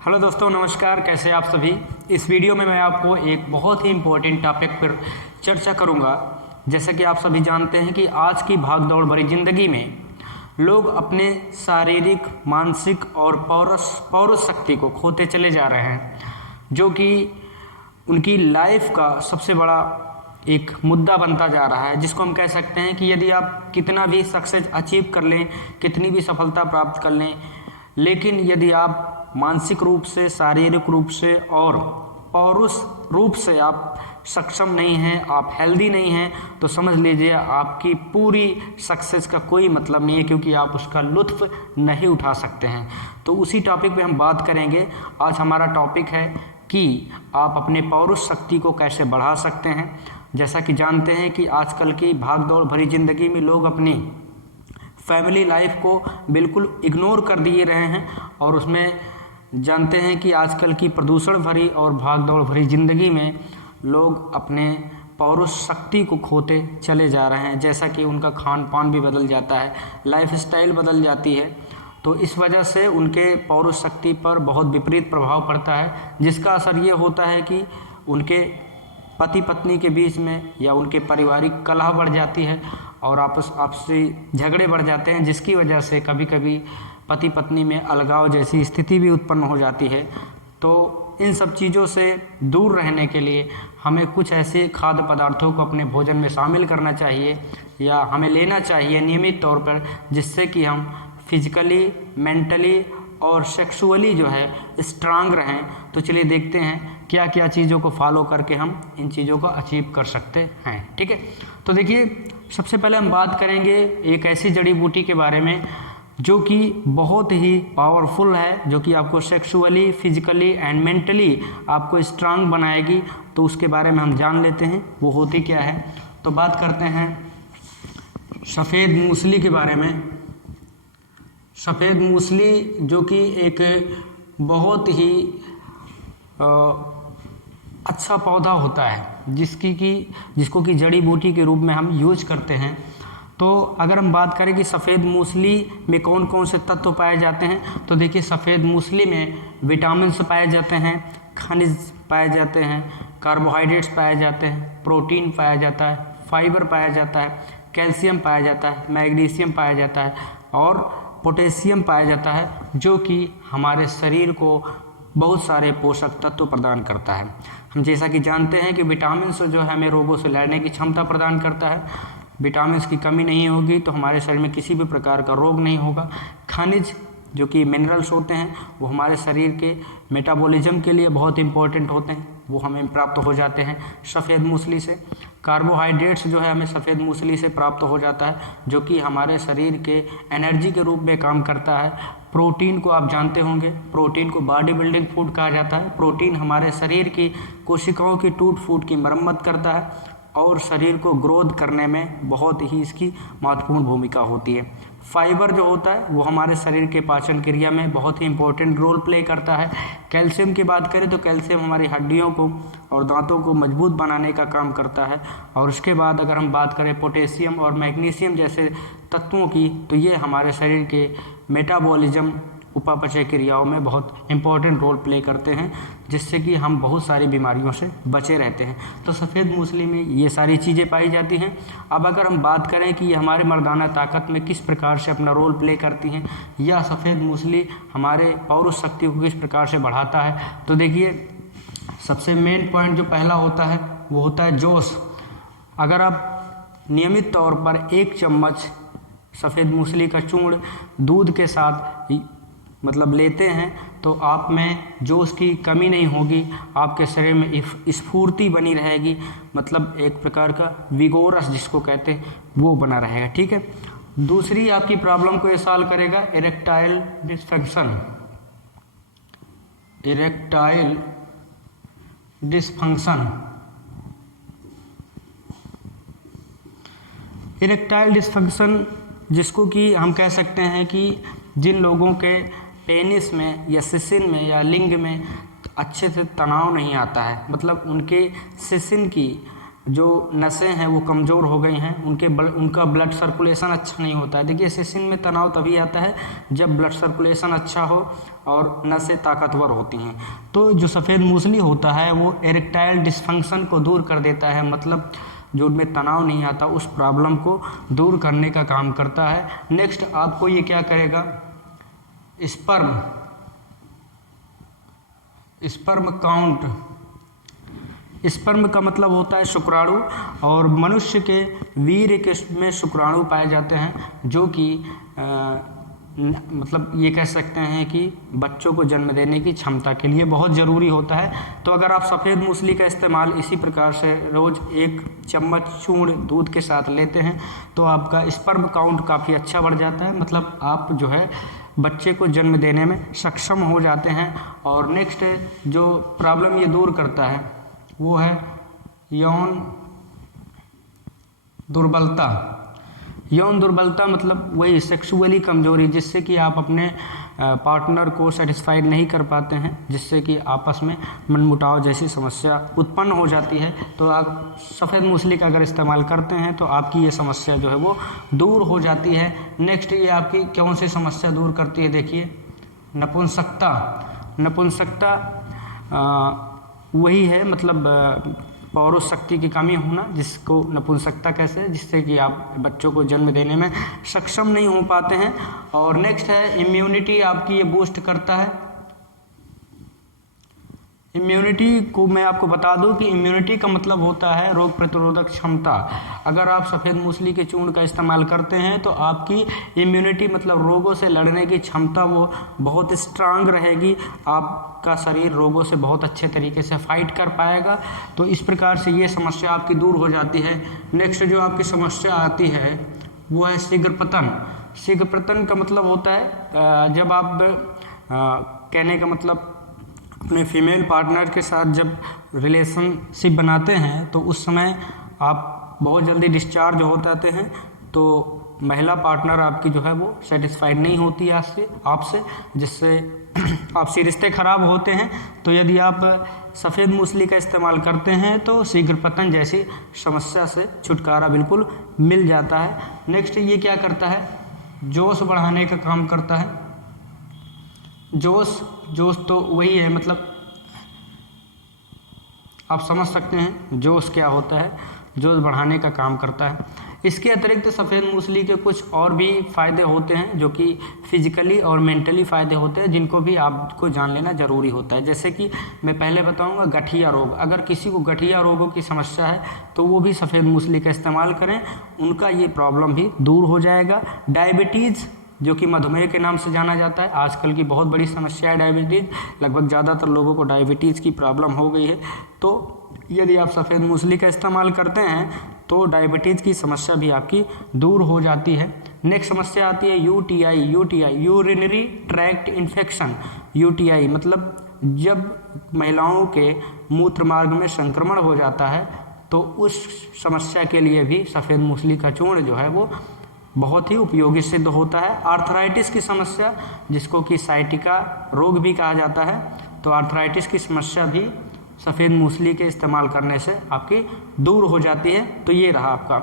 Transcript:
Hello दोस्तों, नमस्कार। कैसे आप सभी। इस वीडियो में मैं आपको एक बहुत ही इम्पोर्टेंट टॉपिक पर चर्चा करूंगा। जैसे कि आप सभी जानते हैं कि आज की भागदौड़ भरी ज़िंदगी में लोग अपने शारीरिक, मानसिक और पौरुष शक्ति को खोते चले जा रहे हैं, जो कि उनकी लाइफ का सबसे बड़ा एक मुद्दा बनता जा रहा है। जिसको हम कह सकते हैं कि यदि आप कितना भी सक्सेस अचीव कर लें, कितनी भी सफलता प्राप्त कर लें, लेकिन यदि आप मानसिक रूप से, शारीरिक रूप से और पौरुष रूप से आप सक्षम नहीं हैं, आप हेल्दी नहीं हैं, तो समझ लीजिए आपकी पूरी सक्सेस का कोई मतलब नहीं है, क्योंकि आप उसका लुत्फ़ नहीं उठा सकते हैं। तो उसी टॉपिक पे हम बात करेंगे। आज हमारा टॉपिक है कि आप अपने पौरुष शक्ति को कैसे बढ़ा सकते हैं। जैसा कि जानते हैं कि आजकल की भागदौड़ भरी ज़िंदगी में लोग अपनी फैमिली लाइफ को बिल्कुल इग्नोर कर दिए रहे हैं, और उसमें जानते हैं कि आजकल की प्रदूषण भरी और भागदौड़ भरी ज़िंदगी में लोग अपने पौरुष शक्ति को खोते चले जा रहे हैं। जैसा कि उनका खान पान भी बदल जाता है, लाइफ स्टाइल बदल जाती है, तो इस वजह से उनके पौरुष शक्ति पर बहुत विपरीत प्रभाव पड़ता है, जिसका असर ये होता है कि उनके पति पत्नी के बीच में या उनके पारिवारिक कलह बढ़ जाती है और आपसी झगड़े बढ़ जाते हैं, जिसकी वजह से कभी कभी पति पत्नी में अलगाव जैसी स्थिति भी उत्पन्न हो जाती है। तो इन सब चीज़ों से दूर रहने के लिए हमें कुछ ऐसे खाद्य पदार्थों को अपने भोजन में शामिल करना चाहिए या हमें लेना चाहिए नियमित तौर पर, जिससे कि हम फिजिकली, मेंटली और सेक्सुअली जो है स्ट्रांग रहें। तो चलिए देखते हैं क्या क्या चीज़ों को फॉलो करके हम इन चीज़ों को अचीव कर सकते हैं। ठीक है, तो देखिए, सबसे पहले हम बात करेंगे एक ऐसी जड़ी बूटी के बारे में जो कि बहुत ही पावरफुल है, जो कि आपको सेक्सुअली, फिजिकली एंड मेंटली आपको स्ट्रांग बनाएगी। तो उसके बारे में हम जान लेते हैं वो होती क्या है। तो बात करते हैं सफ़ेद मूसली के बारे में। सफ़ेद मूसली जो कि एक बहुत ही अच्छा पौधा होता है, जिसको कि जड़ी बूटी के रूप में हम यूज करते हैं। तो अगर हम बात करें कि सफ़ेद मूसली में कौन कौन से तत्व पाए जाते हैं, तो देखिए, सफ़ेद मूसली में विटामिन पाए जाते हैं, खनिज पाए जाते हैं, कार्बोहाइड्रेट्स पाए जाते हैं, प्रोटीन पाया जाता है, फाइबर पाया जाता है, कैल्शियम पाया जाता है, मैग्नीशियम पाया जाता है और पोटेशियम पाया जाता है, जो कि हमारे शरीर को बहुत सारे पोषक तत्व प्रदान करता है। हम जैसा कि जानते हैं कि विटामिन जो है हमें रोगों से लड़ने की क्षमता प्रदान करता है। विटामिन की कमी नहीं होगी तो हमारे शरीर में किसी भी प्रकार का रोग नहीं होगा। खनिज जो कि मिनरल्स होते हैं वो हमारे शरीर के मेटाबॉलिज्म के लिए बहुत इंपॉर्टेंट होते हैं, वो हमें प्राप्त हो जाते हैं सफ़ेद मूसली से। कार्बोहाइड्रेट्स जो है हमें सफ़ेद मूसली से प्राप्त हो जाता है, जो कि हमारे शरीर के एनर्जी के रूप में काम करता है। प्रोटीन को आप जानते होंगे, प्रोटीन को बॉडी बिल्डिंग फूड कहा जाता है। प्रोटीन हमारे शरीर की कोशिकाओं की टूट फूट की मरम्मत करता है और शरीर को ग्रोथ करने में बहुत ही इसकी महत्वपूर्ण भूमिका होती है। फाइबर जो होता है वो हमारे शरीर के पाचन क्रिया में बहुत ही इंपॉर्टेंट रोल प्ले करता है। कैल्शियम की बात करें तो कैल्शियम हमारी हड्डियों को और दांतों को मजबूत बनाने का काम करता है। और उसके बाद अगर हम बात करें पोटेशियम और मैग्नीशियम जैसे तत्वों की, तो ये हमारे शरीर के मेटाबॉलिज्म, उपापचय क्रियाओं में बहुत इंपॉर्टेंट रोल प्ले करते हैं, जिससे कि हम बहुत सारी बीमारियों से बचे रहते हैं। तो सफ़ेद मूसली में ये सारी चीज़ें पाई जाती हैं। अब अगर हम बात करें कि ये हमारे मर्दाना ताकत में किस प्रकार से अपना रोल प्ले करती हैं या सफ़ेद मूसली हमारे पौरुष शक्ति को किस प्रकार से बढ़ाता है, तो देखिए, सबसे मेन पॉइंट जो पहला होता है वो होता है जोश। अगर आप नियमित तौर पर 1 चम्मच सफ़ेद मूसली का चूर्ण दूध के साथ लेते हैं तो आप में जोश की कमी नहीं होगी, आपके शरीर में स्फूर्ति बनी रहेगी, मतलब एक प्रकार का विगोरस जिसको कहते हैं वो बना रहेगा। ठीक है, दूसरी आपकी प्रॉब्लम को ये सॉल्व करेगा erectile dysfunction. Erectile dysfunction, erectile dysfunction जिसको कि हम कह सकते हैं कि जिन लोगों के पेनिस में या सिसिन में या लिंग में अच्छे से तनाव नहीं आता है, मतलब उनके सिसिन की जो नसें हैं वो कमज़ोर हो गई हैं, उनका ब्लड सर्कुलेशन अच्छा नहीं होता है। देखिए सेशन में तनाव तभी आता है जब ब्लड सर्कुलेशन अच्छा हो और नसें ताकतवर होती हैं। तो जो सफ़ेद मूसली होता है वो एरेक्टाइल डिस्फंक्शन को दूर कर देता है, मतलब जो उनमें तनाव नहीं आता उस प्रॉब्लम को दूर करने का काम करता है। नेक्स्ट आपको ये क्या करेगा, स्पर्म काउंट। स्पर्म का मतलब होता है शुक्राणु, और मनुष्य के वीर्य के में शुक्राणु पाए जाते हैं जो कि मतलब ये कह सकते हैं कि बच्चों को जन्म देने की क्षमता के लिए बहुत ज़रूरी होता है। तो अगर आप सफ़ेद मूसली का इस्तेमाल इसी प्रकार से रोज़ 1 चम्मच चूर्ण दूध के साथ लेते हैं तो आपका स्पर्म काउंट काफ़ी अच्छा बढ़ जाता है, मतलब आप जो है बच्चे को जन्म देने में सक्षम हो जाते हैं। और नेक्स्ट जो प्रॉब्लम ये दूर करता है वो है यौन दुर्बलता। यौन दुर्बलता मतलब वही सेक्सुअली कमजोरी, जिससे कि आप अपने पार्टनर को सेटिस्फाइड नहीं कर पाते हैं, जिससे कि आपस में मनमुटाव जैसी समस्या उत्पन्न हो जाती है। तो आप सफ़ेद मूसली का अगर इस्तेमाल करते हैं तो आपकी ये समस्या जो है वो दूर हो जाती है। नेक्स्ट ये आपकी कौन सी समस्या दूर करती है, देखिए नपुंसकता वही है, मतलब पौरुष शक्ति की कमी होना, जिसको नपुंसकता कैसे, जिससे कि आप बच्चों को जन्म देने में सक्षम नहीं हो पाते हैं। और नेक्स्ट है इम्यूनिटी, आपकी ये बूस्ट करता है। इम्यूनिटी को मैं आपको बता दूं कि इम्यूनिटी का मतलब होता है रोग प्रतिरोधक क्षमता। अगर आप सफ़ेद मूसली के चूर्ण का इस्तेमाल करते हैं तो आपकी इम्यूनिटी मतलब रोगों से लड़ने की क्षमता वो बहुत स्ट्रांग रहेगी, आपका शरीर रोगों से बहुत अच्छे तरीके से फाइट कर पाएगा। तो इस प्रकार से ये समस्या आपकी दूर हो जाती है। नेक्स्ट जो आपकी समस्या आती है वो है शीघ्र पतन। शीघ्र पतन का मतलब होता है जब आप कहने का मतलब अपने फीमेल पार्टनर के साथ जब रिलेशनशिप बनाते हैं तो उस समय आप बहुत जल्दी डिस्चार्ज हो जाते हैं, तो महिला पार्टनर आपकी जो है वो सेटिस्फाइड नहीं होती है आपसे, जिससे आपसे रिश्ते खराब होते हैं। तो यदि आप सफ़ेद मूसली का इस्तेमाल करते हैं तो शीघ्र पतन जैसी समस्या से छुटकारा बिल्कुल मिल जाता है। नेक्स्ट ये क्या करता है, जोश बढ़ाने का काम करता है। जोश तो वही है, मतलब आप समझ सकते हैं जोश क्या होता है, जोश बढ़ाने का काम करता है। इसके अतिरिक्त सफ़ेद मूसली के कुछ और भी फ़ायदे होते हैं जो कि फिजिकली और मेंटली फ़ायदे होते हैं, जिनको भी आपको जान लेना ज़रूरी होता है। जैसे कि मैं पहले बताऊंगा गठिया रोग, अगर किसी को गठिया रोगों की समस्या है तो वो भी सफ़ेद मूसली का इस्तेमाल करें, उनका ये प्रॉब्लम भी दूर हो जाएगा। डायबिटीज़ जो कि मधुमेह के नाम से जाना जाता है, आजकल की बहुत बड़ी समस्या है डायबिटीज़, लगभग ज़्यादातर लोगों को डायबिटीज़ की प्रॉब्लम हो गई है। तो यदि आप सफ़ेद मूसली का इस्तेमाल करते हैं तो डायबिटीज़ की समस्या भी आपकी दूर हो जाती है। नेक्स्ट समस्या आती है UTI, urinary tract infection. UTI मतलब जब महिलाओं के मूत्र मार्ग में संक्रमण हो जाता है तो उस समस्या के लिए भी सफ़ेद मूसली का चूर्ण जो है वो बहुत ही उपयोगी सिद्ध होता है। आर्थराइटिस की समस्या, जिसको कि साइटिका रोग भी कहा जाता है, तो आर्थराइटिस की समस्या भी सफ़ेद मूसली के इस्तेमाल करने से आपकी दूर हो जाती है। तो ये रहा आपका